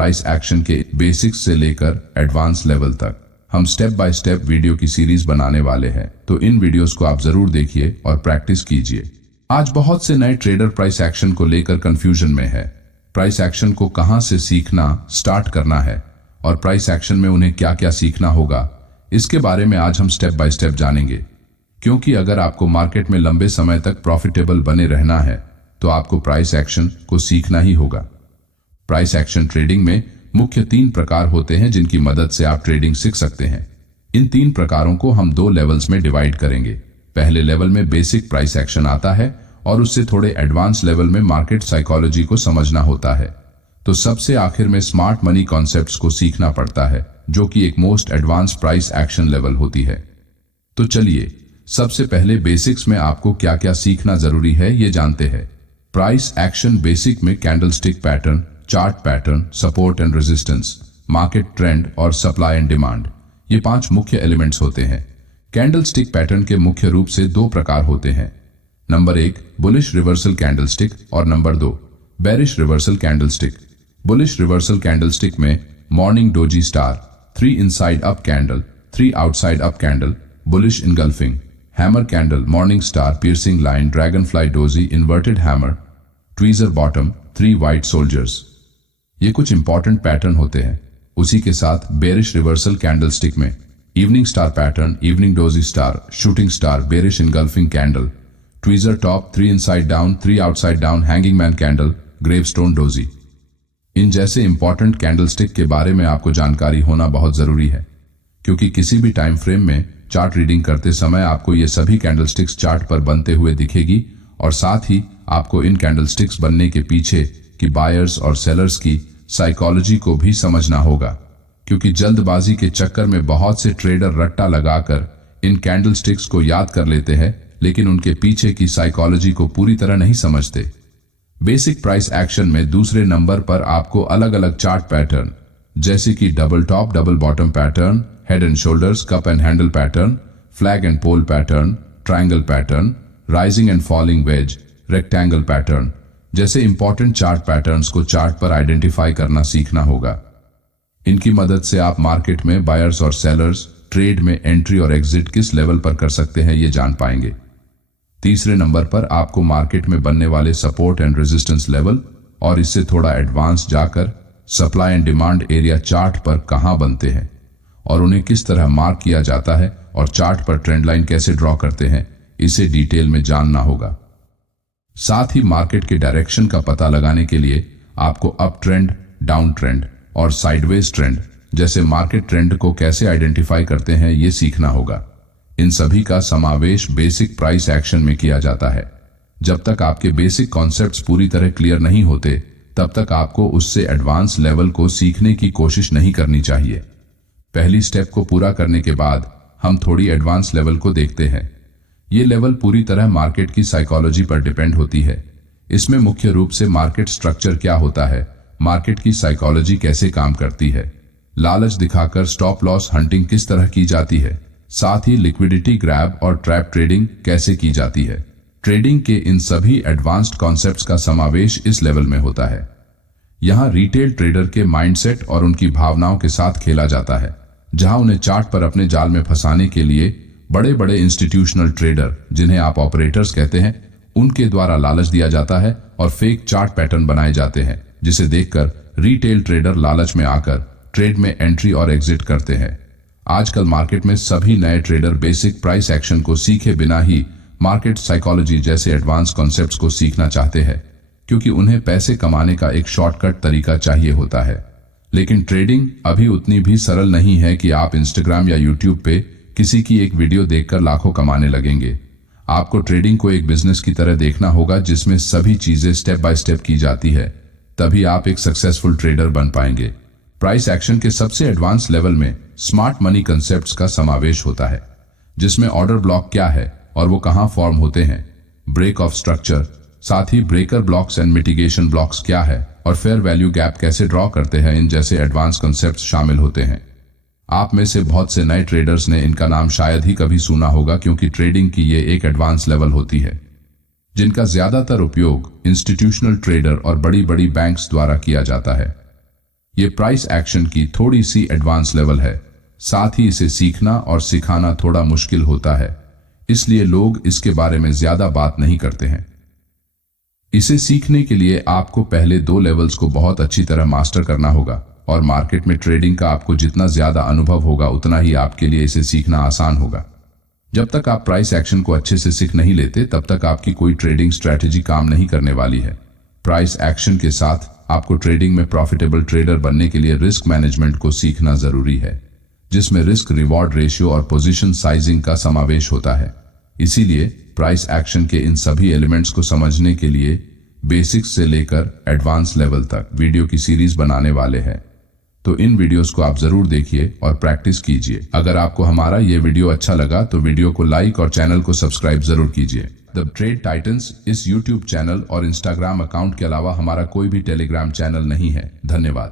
Price action के basics से लेकर एडवांस लेवल तक हम स्टेप बाय स्टेप वीडियो की सीरीज बनाने वाले हैं, तो इन वीडियोस को आप जरूर देखिए और प्रैक्टिस कीजिए। आज बहुत से नए ट्रेडर प्राइस एक्शन को लेकर कंफ्यूजन में है। प्राइस एक्शन को कहां से सीखना स्टार्ट करना है और प्राइस एक्शन में उन्हें क्या क्या सीखना होगा, इसके बारे में आज हम स्टेप बाय स्टेप जानेंगे। क्योंकि अगर आपको मार्केट में लंबे समय तक प्रॉफिटेबल बने रहना है तो आपको प्राइस एक्शन को सीखना ही होगा। प्राइस एक्शन ट्रेडिंग में मुख्य 3 प्रकार होते हैं जिनकी मदद से आप ट्रेडिंग सीख सकते हैं। इन 3 प्रकारों को हम 2 लेवल्स में डिवाइड करेंगे। पहले लेवल में बेसिक प्राइस एक्शन आता है और उससे थोड़े एडवांस लेवल में मार्केट साइकोलॉजी को समझना होता है। तो सबसे आखिर में स्मार्ट मनी कॉन्सेप्ट्स को सीखना पड़ता है, जो कि एक most advance price action level होती है। तो चलिए सबसे पहले बेसिक्स में आपको क्या क्या सीखना जरूरी है ये जानते हैं। प्राइस एक्शन बेसिक में candlestick pattern, chart pattern, support and resistance, market trend और सप्लाई एंड डिमांड, ये 5 मुख्य एलिमेंट्स होते हैं। कैंडलस्टिक पैटर्न के मुख्य रूप से 2 प्रकार होते हैं। नंबर 1 बुलिश रिवर्सल कैंडलस्टिक और number 2 bearish reversal candlestick. Bullish reversal candlestick में morning doji star, 3 inside up candle, 3 outside up candle, bullish engulfing, hammer candle, morning star, piercing line, dragonfly doji, inverted hammer, tweezer bottom, 3 white soldiers, ये कुछ important pattern होते हैं। उसी के साथ bearish reversal candlestick में evening star pattern, evening doji star, shooting star, bearish engulfing candle, tweezer top, 3 inside down, 3 outside down, hanging man candle, gravestone doji. इन जैसे इंपॉर्टेंट कैंडलस्टिक के बारे में आपको जानकारी होना बहुत जरूरी है, क्योंकि किसी भी टाइम फ्रेम में चार्ट रीडिंग करते समय आपको ये सभी कैंडलस्टिक्स चार्ट पर बनते हुए दिखेगी और साथ ही आपको इन कैंडलस्टिक्स बनने के पीछे की बायर्स और सेलर्स की साइकोलॉजी को भी समझना होगा। क्योंकि जल्दबाजी के चक्कर में बहुत से ट्रेडर रट्टा लगाकर इन कैंडलस्टिक्स को याद कर लेते हैं, लेकिन उनके पीछे की साइकोलॉजी को पूरी तरह नहीं समझते। बेसिक प्राइस एक्शन में दूसरे नंबर पर आपको अलग अलग चार्ट पैटर्न जैसे कि double top double bottom pattern, head and shoulders, cup and handle pattern, flag and pole pattern, triangle pattern, rising and falling wedge, rectangle pattern जैसे इंपॉर्टेंट चार्ट पैटर्न्स को चार्ट पर identify करना सीखना होगा। इनकी मदद से आप मार्केट में बायर्स और सेलर्स ट्रेड में एंट्री और एग्जिट किस लेवल पर कर सकते हैं ये जान पाएंगे। तीसरे नंबर पर आपको मार्केट में बनने वाले सपोर्ट एंड रेजिस्टेंस लेवल और इससे थोड़ा एडवांस जाकर supply and demand area chart पर कहां बनते हैं और उन्हें किस तरह मार्क किया जाता है और चार्ट पर ट्रेंड लाइन कैसे ड्रॉ करते हैं, इसे डिटेल में जानना होगा। साथ ही मार्केट के डायरेक्शन का पता लगाने के लिए आपको अप ट्रेंड, डाउन ट्रेंड और साइडवेज ट्रेंड जैसे मार्केट ट्रेंड को कैसे आइडेंटिफाई करते हैं ये सीखना होगा। इन सभी का समावेश बेसिक प्राइस एक्शन में किया जाता है। जब तक आपके बेसिक कॉन्सेप्ट्स पूरी तरह क्लियर नहीं होते तब तक आपको उससे एडवांस लेवल को सीखने की कोशिश नहीं करनी चाहिए। पहली स्टेप को पूरा करने के बाद हम थोड़ी एडवांस लेवल को देखते हैं। ये लेवल पूरी तरह मार्केट की साइकोलॉजी पर डिपेंड होती है। इसमें मुख्य रूप से मार्केट स्ट्रक्चर क्या होता है, मार्केट की साइकोलॉजी कैसे काम करती है, लालच दिखाकर स्टॉप लॉस हंटिंग किस तरह की जाती है, साथ ही लिक्विडिटी ग्रैब और ट्रैप ट्रेडिंग कैसे की जाती है। ट्रेडिंग के इन सभी एडवांस्ड कॉन्सेप्ट्स का समावेश इस लेवल में होता है। यहाँ रिटेल ट्रेडर के माइंडसेट और उनकी भावनाओं के साथ खेला जाता है, जहां उन्हें चार्ट पर अपने जाल में फंसाने के लिए बड़े बड़े इंस्टीट्यूशनल ट्रेडर, जिन्हें आप ऑपरेटर्स कहते हैं, उनके द्वारा लालच दिया जाता है और फेक चार्ट पैटर्न बनाए जाते हैं, जिसे देखकर रिटेल ट्रेडर लालच में आकर ट्रेड में एंट्री और एग्जिट करते हैं। आजकल मार्केट में सभी नए ट्रेडर बेसिक प्राइस एक्शन को सीखे बिना ही मार्केट साइकोलॉजी जैसे एडवांस कॉन्सेप्ट्स को सीखना चाहते हैं, क्योंकि उन्हें पैसे कमाने का एक शॉर्टकट तरीका चाहिए होता है। लेकिन ट्रेडिंग अभी उतनी भी सरल नहीं है कि आप इंस्टाग्राम या यूट्यूब पे किसी की एक वीडियो देखकर लाखों कमाने लगेंगे। आपको ट्रेडिंग को एक बिजनेस की तरह देखना होगा, जिसमें सभी चीजें स्टेप बाय स्टेप की जाती है, तभी आप एक सक्सेसफुल ट्रेडर बन पाएंगे। प्राइस एक्शन के सबसे एडवांस लेवल में स्मार्ट मनी कंसेप्ट्स का समावेश होता है, जिसमें ऑर्डर ब्लॉक क्या है और वो कहां फॉर्म होते हैं, ब्रेक ऑफ स्ट्रक्चर, साथ ही breaker blocks and mitigation blocks क्या है और फेयर वैल्यू गैप कैसे ड्रॉ करते हैं, इन जैसे एडवांस कंसेप्ट्स शामिल होते हैं। आप में से बहुत से नए ट्रेडर्स ने इनका नाम शायद ही कभी सुना होगा, क्योंकि ट्रेडिंग की ये एक एडवांस लेवल होती है जिनका ज्यादातर उपयोग इंस्टीट्यूशनल ट्रेडर और बड़ी बड़ी बैंक्स द्वारा किया जाता है। ये प्राइस एक्शन की थोड़ी सी एडवांस लेवल है, साथ ही इसे सीखना और सिखाना थोड़ा मुश्किल होता है, इसलिए लोग इसके बारे में ज्यादा बात नहीं करते हैं। इसे सीखने के लिए आपको पहले 2 लेवल्स को बहुत अच्छी तरह मास्टर करना होगा और मार्केट में ट्रेडिंग का आपको जितना ज्यादा अनुभव होगा उतना ही आपके लिए इसे सीखना आसान होगा। जब तक आप प्राइस एक्शन को अच्छे से सीख नहीं लेते तब तक आपकी कोई ट्रेडिंग स्ट्रैटेजी काम नहीं करने वाली है। प्राइस एक्शन के साथ आपको ट्रेडिंग में प्रॉफिटेबल ट्रेडर बनने के लिए रिस्क मैनेजमेंट को सीखना जरूरी है, जिसमें रिस्क रिवॉर्ड रेशियो और पोजीशन साइजिंग का समावेश होता है। इसीलिए प्राइस एक्शन के इन सभी एलिमेंट्स को समझने के लिए बेसिक्स से लेकर एडवांस लेवल तक वीडियो की सीरीज बनाने वाले हैं, तो इन वीडियोस को आप जरूर देखिए और प्रैक्टिस कीजिए। अगर आपको हमारा ये वीडियो अच्छा लगा तो वीडियो को लाइक और चैनल को सब्सक्राइब जरूर कीजिए। द ट्रेड टाइटंस इस यूट्यूब चैनल और इंस्टाग्राम अकाउंट के अलावा हमारा कोई भी टेलीग्राम चैनल नहीं है। धन्यवाद।